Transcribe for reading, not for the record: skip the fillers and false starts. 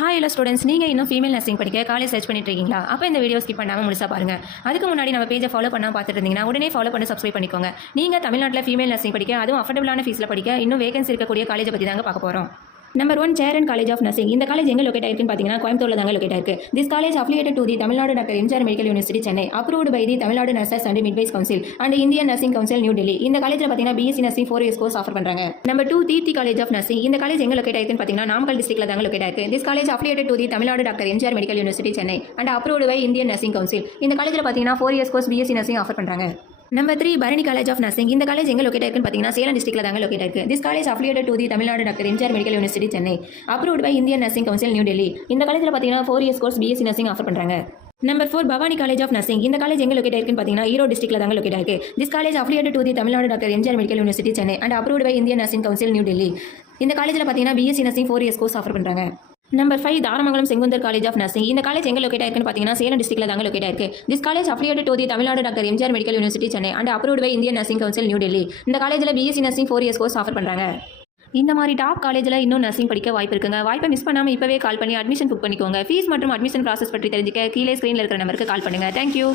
Hi hello students, நீங்கள் இன்னும் female nursing படிக்க காலேஜ் சர்ச் பண்ணிட்டு இருக்கீங்களா? அப்போ இந்த வீடியோ ஸ்கிப் பண்ணாமல் முழுசா பாருங்க. அதுக்கு முன்னாடி நம்ம பேஜை ஃபாலோ பண்ணாமல் பார்த்துட்டு இருந்தீங்கன்னா உடனே ஃபாலோ பண்ணி சப்ஸ்கிரைப் பண்ணிக்கோங்க. நீங்கள் தமிழ்நாட்டில் ஃபீமேல் நர்சிங் படிக்க, அதுவும் அஃபர்டபுளான ஃபீஸில் படிக்க இன்னும் வேகன்சி இருக்கக்கூடிய காலேஜை பற்றி தாங்க பார்க்க போகிறோம். Number 1, Cheran college of nursing. இந்த காலேஜ் எங்கே லொக்கேட் ஆயிருக்குன்னு பார்த்தீங்கன்னா கோயம்புத்தூர்ல தாங்க லொக்கேட் ஆயிருக்கு. This college affiliated to the Tamil Nadu doctor MGR medical university Chennai, approved by the Tamil Nadu nurses and midwives council and Indian nursing council new Delhi. இந்த காலேஜில் பார்த்தீங்கன்னா BSc nursing 4 years course offer பண்ணுறாங்க. Number 2, Deepti college of nursing. இந்த காலேஜ் எங்கே locate ஆயிருக்குன்னு பார்த்தீங்கன்னா நாமக்கல் டிஸ்ட்ரிக்ட்ல தாங்க லொக்கேட் ஆயிருக்கு. This college affiliated to the Tamil Nadu doctor MGR medical university Chennai and approved by Indian nursing council. இந்த காலேஜில் பார்த்தீங்கன்னா 4 years course BSc nursing offer பண்ணுறாங்க. Number 3, Bharani college of nursing. இந்த காலேஜ் எங்கே லொக்கேட் ஆயிருக்குன்னு பார்த்தீங்கன்னா சேலம் டிஸ்ட்ரிக்ட்ல தாங்க லொக்கேட் ஆயிருக்கு. This college affiliated to the Tamil Nadu doctor MGR medical university Chennai, approved by Indian nursing council new Delhi. இந்த காலேஜில் பார்த்தீங்கன்னா 4 years course BSc nursing offer பண்ணுறாங்க. Number 4, Bhavani college of nursing. இந்த காலேஜ் எங்கே லொக்கேட் ஆயிருக்குன்னு பார்த்தீங்கன்னா ஈரோடு டிஸ்ட்ரிக்ட்ல தாங்க லொக்கேட் ஆயிருக்கு. This college affiliated to the Tamil Nadu doctor MGR medical university Chennai and approved by Indian nursing council new Delhi. இந்த காலேஜில் பார்த்தீங்கன்னா BSc nursing 4 years course offer பண்ணுறாங்க. Number 5, Tharamangalam Sengunthar college of nursing. இந்த காலேஜ் எங்கே லொக்கேட் ஆயிருக்குன்னு பார்த்தீங்கன்னா சேலம் டிஸ்ட்ரிக்ட்ல தாங்க லொக்கேட் ஆயிருக்கு. This college affiliated to the Tamil Nadu doctor MGR medical university Chennai and approved by Indian nursing council new Delhi. இந்த காலேஜில் BSc nursing 4 years course offer பண்ணுறாங்க. இந்த மாதிரி டாப் காலேஜில் இன்னும் நர்சிங் படிக்க வாய்ப்பு இருக்குங்க. வாய்ப்பை மிஸ் பண்ணாமல் இப்போவே கால் பண்ணி அட்மிஷன் புக் பண்ணிக்கோங்க. ஃபீஸ் மற்றும் அட்மிஷன் ப்ராசஸ் பற்றி தெரிஞ்சுக்க கீழே ஸ்க்ரீனில் இருக்கிற நம்பருக்கு கால் பண்ணுங்கள். தேங்க்யூ.